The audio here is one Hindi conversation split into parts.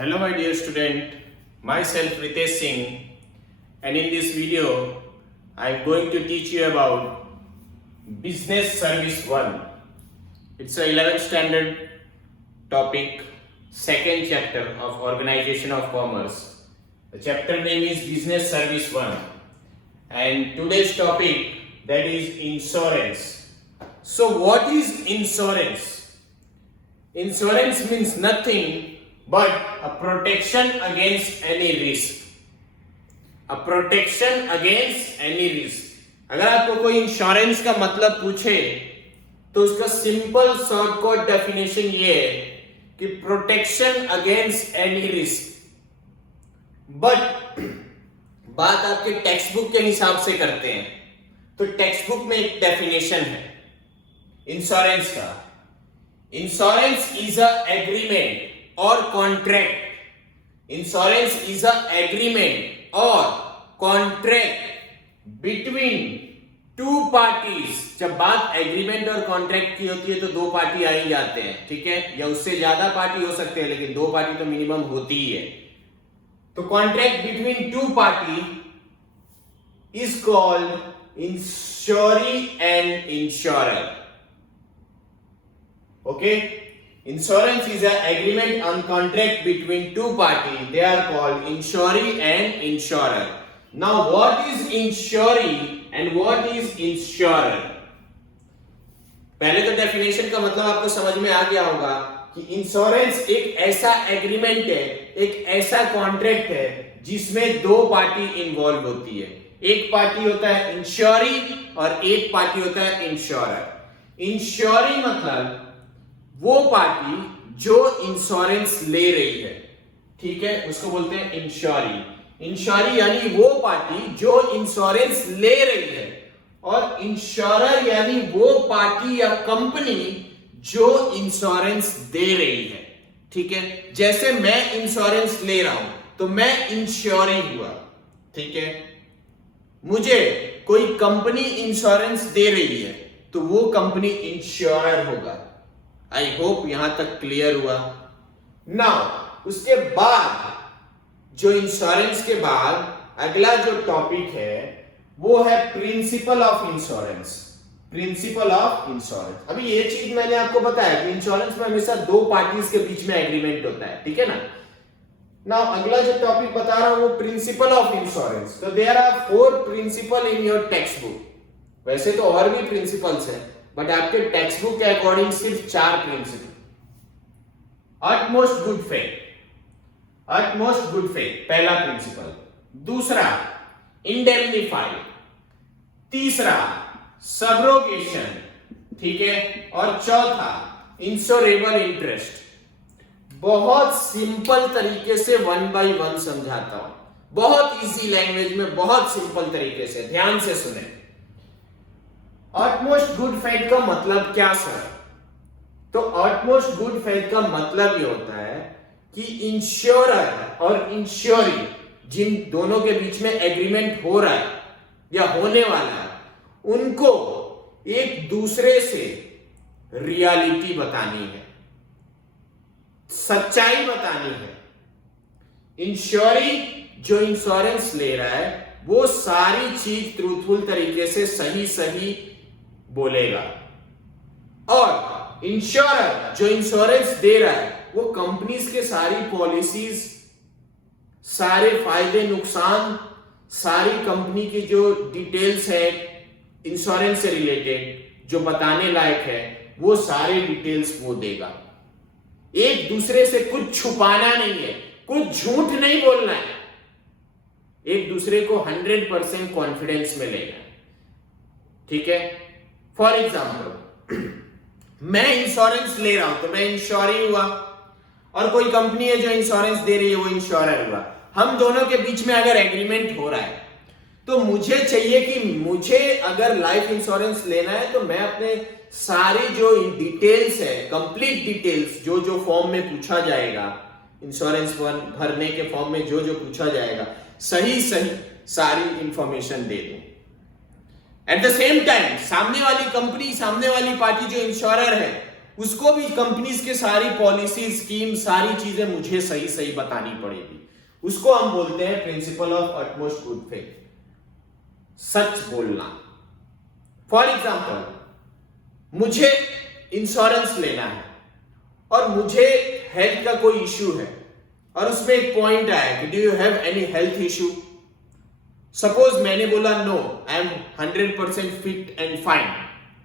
Hello my dear student, myself Ritesh Singh, and in this video I am going to teach you about Business Service 1. It's a 11th standard topic, second chapter of Organization of Commerce. The chapter name is Business Service 1 and today's topic, that is insurance. So what is insurance? Insurance means nothing but a protection against any risk. A protection against any risk. अगर आपको कोई इंश्योरेंस का मतलब पूछे तो उसका सिंपल शॉर्टकट डेफिनेशन ये है कि protection against any risk. But बात आपके टेक्स्ट बुक के हिसाब से करते हैं तो टेक्स्ट बुक में एक डेफिनेशन है इंश्योरेंस का. इंश्योरेंस इज अ एग्रीमेंट और contract. Insurance is a agreement और कॉन्ट्रैक्ट बिटवीन टू पार्टीज. जब बात एग्रीमेंट और कॉन्ट्रैक्ट की होती है तो दो पार्टी आ ही जाते हैं, ठीक है, या उससे ज्यादा पार्टी हो सकते हैं लेकिन दो पार्टी तो मिनिमम होती ही है. तो contract between two party is called इंश्योरी and insurer. Okay, insurance is an agreement on contract between two parties. They are called insuree and insurer. Now what is insuree and what is insurer? पहले तो डेफिनेशन का मतलब आपको समझ में आ गया होगा कि इंश्योरेंस एक ऐसा एग्रीमेंट है, एक ऐसा कॉन्ट्रैक्ट है जिसमें दो पार्टी इन्वॉल्व होती है. एक पार्टी होता है इंश्योरी और एक पार्टी होता है इंश्योरर. इंश्योरी मतलब वो पार्टी जो इंश्योरेंस ले रही है, ठीक है, उसको बोलते हैं इंश्योरी. इंश्योरी यानी वो पार्टी जो इंश्योरेंस ले रही है और इंश्योरर यानी वो पार्टी या कंपनी जो इंश्योरेंस दे रही है. ठीक है, जैसे मैं इंश्योरेंस ले रहा हूं तो मैं इंश्योरी हुआ, ठीक है. मुझे कोई कंपनी इंश्योरेंस दे रही है तो वो कंपनी इंश्योरर होगा. आई होप यहां तक क्लियर हुआ. नाउ उसके बाद जो इंश्योरेंस के बाद अगला जो टॉपिक है वो है principal of insurance. Principal of insurance. अभी ये चीज मैंने आपको बताया कि इंश्योरेंस में हमेशा दो पार्टीज के बीच में एग्रीमेंट होता है, ठीक है ना. नाउ अगला जो टॉपिक बता रहा हूं वो प्रिंसिपल ऑफ इंश्योरेंस. तो there are 4 principle in your text book. वैसे तो और भी प्रिंसिपल्स हैं बट आपके टेक्स्ट बुक के अकॉर्डिंग सिर्फ 4 principle. Utmost good faith. Utmost good faith पहला प्रिंसिपल. दूसरा इंडेमनीफाई. तीसरा सब्रोगेशन, ठीक है, और चौथा इंश्योरेबल इंटरेस्ट. बहुत सिंपल तरीके से 1 बाय 1 समझाता हूं, बहुत इजी लैंग्वेज में, बहुत सिंपल तरीके से. ध्यान से सुने. ऑटमोस्ट गुड फेथ का मतलब क्या सर? तो ऑटमोस्ट गुड फेथ का मतलब ये होता है कि इंश्योरर और इंश्योरी जिन दोनों के बीच में एग्रीमेंट हो रहा है या होने वाला है उनको एक दूसरे से रियलिटी बतानी है, सच्चाई बतानी है. इंश्योरी जो इंश्योरेंस ले रहा है वो सारी चीज ट्रूथफुल तरीके से सही सही बोलेगा और इंश्योरर जो इंश्योरेंस दे रहा है वो कंपनीज के सारी पॉलिसीज, सारे फायदे नुकसान, सारी कंपनी की जो डिटेल्स है इंश्योरेंस से रिलेटेड जो बताने लायक है वो सारे डिटेल्स वो देगा. एक दूसरे से कुछ छुपाना नहीं है, कुछ झूठ नहीं बोलना है, एक दूसरे को 100% कॉन्फिडेंस में लेना है. ठीक है. फॉर एग्जाम्पल मैं इंश्योरेंस ले रहा हूं तो मैं इंश्योरी हुआ और कोई कंपनी है जो इंश्योरेंस दे रही है वो इंश्योरर हुआ. हम दोनों के बीच में अगर एग्रीमेंट हो रहा है तो मुझे चाहिए कि मुझे अगर लाइफ इंश्योरेंस लेना है तो मैं अपने सारी जो डिटेल्स है, कंप्लीट डिटेल्स, जो जो फॉर्म में पूछा जाएगा, इंश्योरेंस भरने के फॉर्म में जो जो पूछा जाएगा, सही सही सारी इंफॉर्मेशन दे दूं. एट द सेम टाइम सामने वाली कंपनी, सामने वाली पार्टी जो इंश्योरर है उसको भी कंपनीज के सारी पॉलिसी स्कीम सारी चीजें मुझे सही सही बतानी पड़ेगी। उसको हम बोलते हैं principle of utmost good faith, सच बोलना। फॉर एग्जाम्पल, मुझे इंश्योरेंस लेना है और मुझे हेल्थ का कोई इश्यू है और उसमें एक पॉइंट आया कि do you have any health issue. Suppose मैंने बोला no, I am 100% fit and fine,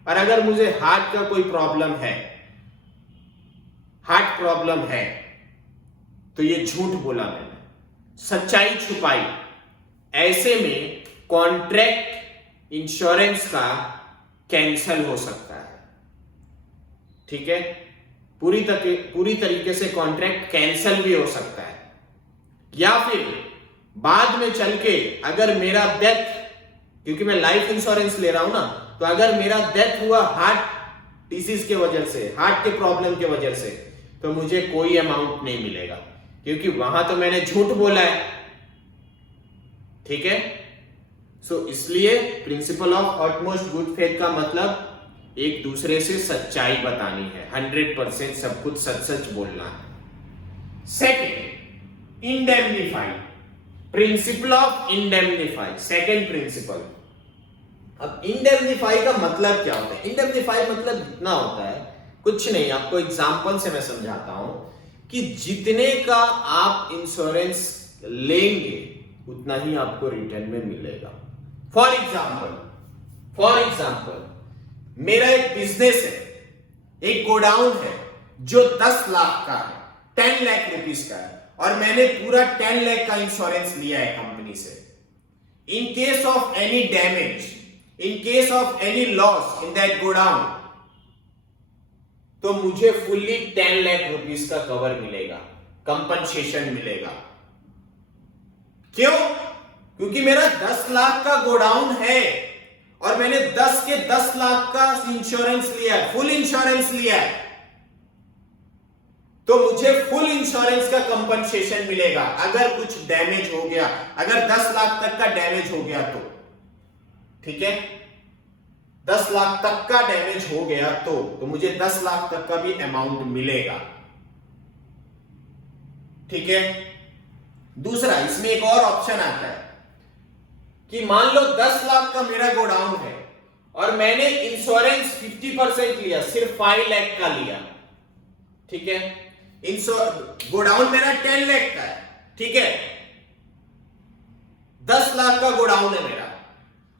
और अगर मुझे हार्ट का कोई प्रॉब्लम है, हार्ट प्रॉब्लम है, तो ये झूठ बोला मैंने, सच्चाई छुपाई। ऐसे में कॉन्ट्रैक्ट इंश्योरेंस का कैंसल हो सकता है। ठीक है, पूरी तरीके से कॉन्ट्रैक्ट कैंसल भी हो सकता है, या फिर बाद में चल के अगर मेरा डेथ, क्योंकि मैं लाइफ इंश्योरेंस ले रहा हूं ना, तो अगर मेरा डेथ हुआ हार्ट डिसीज के वजह से, हार्ट के प्रॉब्लम के वजह से, तो मुझे कोई अमाउंट नहीं मिलेगा, क्योंकि वहां तो मैंने झूठ बोला है। ठीक है, सो इसलिए principal of utmost good faith का मतलब एक दूसरे से सच्चाई बतानी है, 100% सब कुछ सच सच बोलना है। Second, indemnify, principle of indemnify, second principle. अब इंडेमनीफाई का मतलब क्या होता है? इंडेमनीफाई मतलब इतना होता है, कुछ नहीं, आपको एग्जांपल से मैं समझाता हूं कि जितने का आप इंश्योरेंस लेंगे उतना ही आपको रिटर्न में मिलेगा। फॉर एग्जाम्पल, मेरा एक बिजनेस है, एक गोडाउन है जो 10 लाख का है, 10 लाख रुपीस का है, और मैंने पूरा 10 लाख का इंश्योरेंस लिया है कंपनी से। In case of any damage, in case of any loss in that godown, तो मुझे फुल्ली 10 लाख रुपीस का कवर मिलेगा, कंपनसेशन मिलेगा। क्यों? क्योंकि मेरा 10 लाख का गोडाउन है और मैंने 10 के 10 लाख का इंश्योरेंस लिया है, फुल इंश्योरेंस लिया है, तो मुझे फुल इंश्योरेंस का कंपनसेशन मिलेगा अगर कुछ डैमेज हो गया, अगर 10 लाख तक का डैमेज हो गया तो। ठीक है, 10 लाख तक का डैमेज हो गया तो मुझे 10 लाख तक का भी अमाउंट मिलेगा। ठीक है, दूसरा, इसमें एक और ऑप्शन आता है कि मान लो 10 लाख का मेरा गोडाउन है और मैंने इंश्योरेंस 50% लिया, सिर्फ 5 लाख का लिया। ठीक है, गोडाउन मेरा 10 लाख का है, ठीक है, 10 लाख का गोडाउन है मेरा,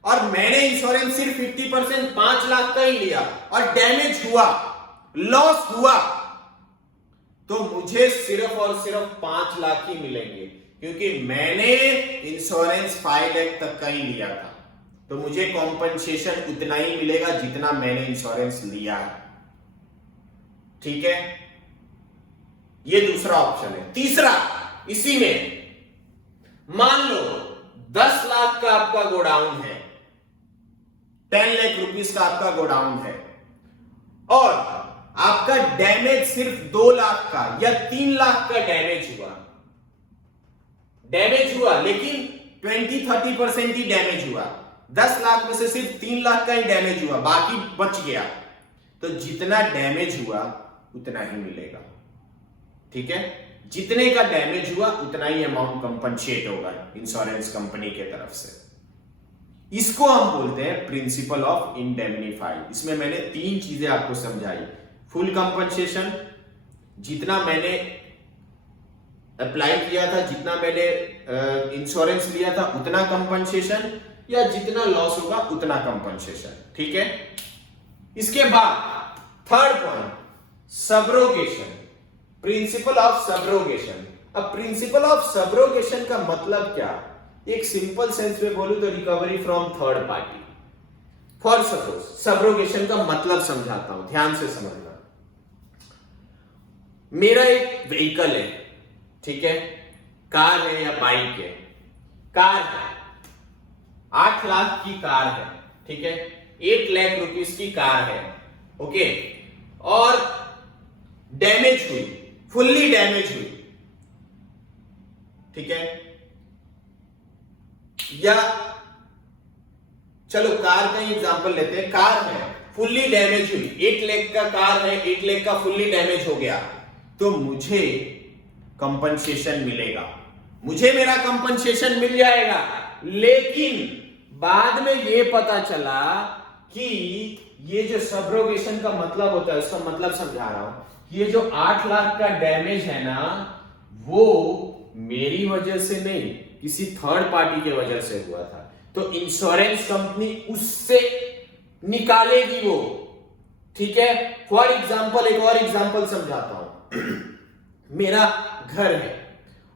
और मैंने इंश्योरेंस सिर्फ 50% 5 लाख का ही लिया, और डैमेज हुआ, लॉस हुआ, तो मुझे सिर्फ और सिर्फ 5 लाख ही मिलेंगे, क्योंकि मैंने इंश्योरेंस 5 लाख तक का ही लिया था, तो मुझे कॉम्पनसेशन उतना ही मिलेगा जितना मैंने इंश्योरेंस लिया है। ठीक है, ये दूसरा ऑप्शन है। तीसरा, इसी में मान लो 10 लाख का आपका गोडाउन है, 10 लाख रुपीस का आपका गोडाउन है, और आपका डैमेज सिर्फ 2 लाख का या 3 लाख का डैमेज हुआ, लेकिन 20-30% ही डैमेज हुआ, 10 लाख में से सिर्फ 3 लाख का ही डैमेज हुआ, बाकी बच गया, तो जितना डैमेज हुआ उतना ही मिलेगा। ठीक है, जितने का डैमेज हुआ उतना ही अमाउंट कंपनसेट होगा इंश्योरेंस कंपनी के तरफ से। इसको हम बोलते हैं प्रिंसिपल ऑफ इंडेमनीफाई। इसमें मैंने 3 चीजें आपको समझाई, फुल कंपनसेशन, जितना मैंने अप्लाई किया था, जितना मैंने इंश्योरेंस लिया था उतना कंपनसेशन, या जितना लॉस होगा उतना कंपनसेशन। ठीक है, इसके बाद third point, subrogation, principle of subrogation. अब प्रिंसिपल ऑफ सब्रोगेशन का मतलब क्या? एक सिंपल सेंस में बोलूं तो recovery from third party. For suppose, subrogation का मतलब समझाता हूं, ध्यान से समझना। मेरा एक व्हीकल है, ठीक है, कार है या बाइक है, कार है, 8 लाख की कार है, ठीक है, 8 लाख रुपीस की कार है, ओके, और डैमेज हुई, फुल्ली डैमेज हुई, ठीक है, या चलो कार का ही एग्जांपल लेते हैं, कार है, फुल्ली डैमेज हुई, 8 लाख का कार है, 8 लाख का फुल्ली डैमेज हो गया, तो मुझे कंपनसेशन मिलेगा, मुझे मेरा कंपनसेशन मिल जाएगा। लेकिन बाद में ये पता चला कि ये जो सब्रोगेशन का मतलब होता है, उसका मतलब समझा रहा हूं। ये जो 8 लाख का डैमेज है ना, वो मेरी वजह से नहीं, किसी थर्ड पार्टी के वजह से हुआ था, तो इंश्योरेंस कंपनी उससे निकालेगी वो। ठीक है, फॉर एग्जाम्पल एक और एग्जाम्पल समझाता हूं। मेरा घर है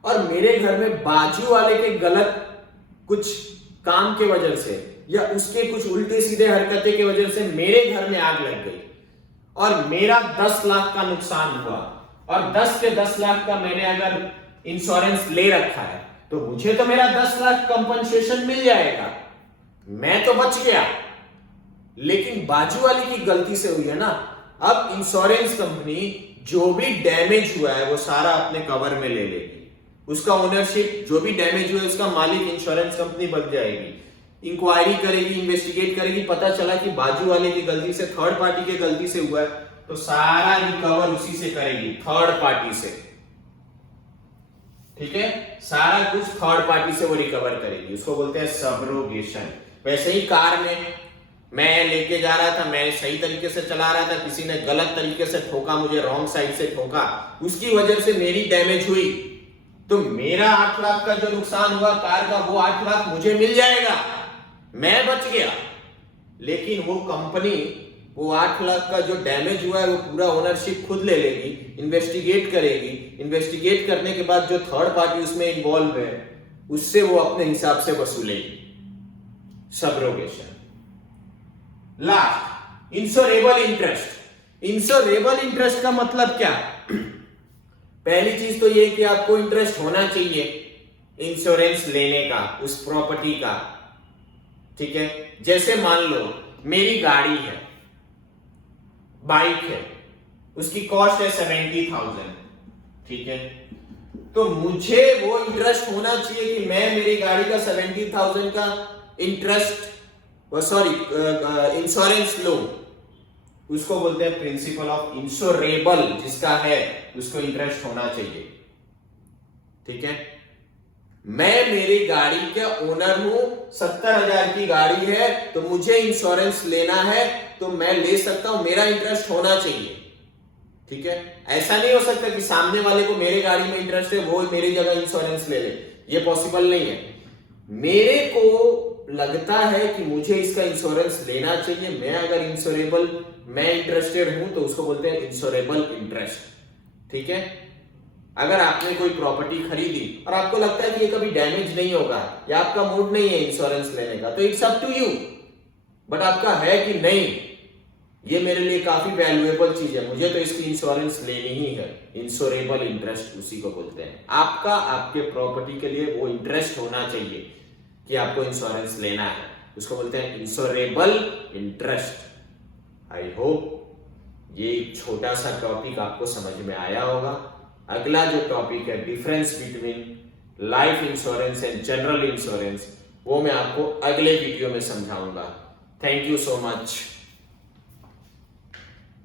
और मेरे घर में बाजू वाले के गलत कुछ काम के वजह से या उसके कुछ उल्टे सीधे हरकतें की वजह से मेरे घर में आग लग गई और मेरा 10 लाख का नुकसान हुआ, और 10 के 10 लाख का मैंने अगर इंश्योरेंस ले रखा है, तो मुझे तो मेरा 10 लाख कंपनसेशन मिल जाएगा, मैं तो बच गया। लेकिन बाजू वाले की गलती से हुई है ना। अब इंश्योरेंस कंपनी जो भी डैमेज हुआ है वो सारा अपने कवर में ले लेगी, उसका ओनरशिप, जो भी डैमेज हुआ है उसका मालिक इंश्योरेंस कंपनी बन जाएगी, इंक्वायरी करेगी, इन्वेस्टिगेट करेगी, पता चला कि बाजू वाले की गलती से, थर्ड पार्टी की गलती से हुआ है, तो सारा रिकवर उसी से करेगी, थर्ड पार्टी से। ठीक है, सारा कुछ थर्ड पार्टी से वो रिकवर करेगी, उसको बोलते हैं सब्रोगेशन। वैसे ही कार में मैं लेके जा रहा था, मैं सही तरीके से चला रहा था, किसी ने गलत तरीके से ठोका, मुझे रॉन्ग साइड से ठोका, उसकी वजह से मेरी डैमेज हुई, तो मेरा 8 लाख का जो नुकसान हुआ कार का, वो 8 लाख मुझे मिल जाएगा, मैं बच गया। लेकिन वो कंपनी वो 8 लाख का जो डैमेज हुआ है वो पूरा ओनरशिप खुद ले लेगी, इन्वेस्टिगेट करेगी, इन्वेस्टिगेट करने के बाद जो थर्ड पार्टी उसमें इन्वॉल्व है उससे वो अपने हिसाब से वसूलेगी, subrogation. Last, insurable interest. Insurable interest का मतलब क्या? पहली चीज तो ये कि आपको इंटरेस्ट होना चाहिए इंश्योरेंस लेने का, उस प्रॉपर्टी का। ठीक है, जैसे मान लो मेरी गाड़ी है, बाइक है, उसकी कॉस्ट है 70,000। ठीक है, तो मुझे वो इंटरेस्ट होना चाहिए कि मैं मेरी गाड़ी का 70,000 का इंटरेस्ट, इंश्योरेंस लो। उसको बोलते हैं प्रिंसिपल ऑफ इंश्योरेबल, जिसका है उसको इंटरेस्ट होना चाहिए। ठीक है, मैं मेरी गाड़ी का ओनर हूं, 70,000 की गाड़ी है, तो मुझे इंश्योरेंस लेना है, तो मैं ले सकता हूं, मेरा इंटरेस्ट होना चाहिए। ठीक है, ऐसा नहीं हो सकता कि सामने वाले को मेरे गाड़ी में इंटरेस्ट है, वो मेरी जगह इंश्योरेंस ले ले, ये पॉसिबल नहीं है। मेरे को लगता है कि मुझे इसका इंश्योरेंस लेना चाहिए, मैं अगर इंश्योरेबल, मैं इंटरेस्टेड हूं, तो उसको बोलते हैं इंश्योरेबल इंटरेस्ट। ठीक है, अगर आपने कोई प्रॉपर्टी खरीदी और आपको लगता है कि ये कभी डैमेज नहीं होगा या आपका मूड नहीं है इंश्योरेंस लेने का, तो it's up to you, but आपका है कि नहीं, ये मेरे लिए काफी वैल्यूएबल चीज है, मुझे तो इसकी इंश्योरेंस लेनी ही है। इंश्योरेबल इंटरेस्ट उसी को बोलते हैं। आपका आपके प्रॉपर्टी के लिए वो इंटरेस्ट होना चाहिए कि आपको इंश्योरेंस लेना है, उसको बोलते हैं इंश्योरेबल इंटरेस्ट। आई होप ये छोटा सा टॉपिक आपको समझ में आया होगा। अगला जो टॉपिक है difference between life insurance and general insurance, वो मैं आपको अगले वीडियो में समझाऊंगा। Thank you so much.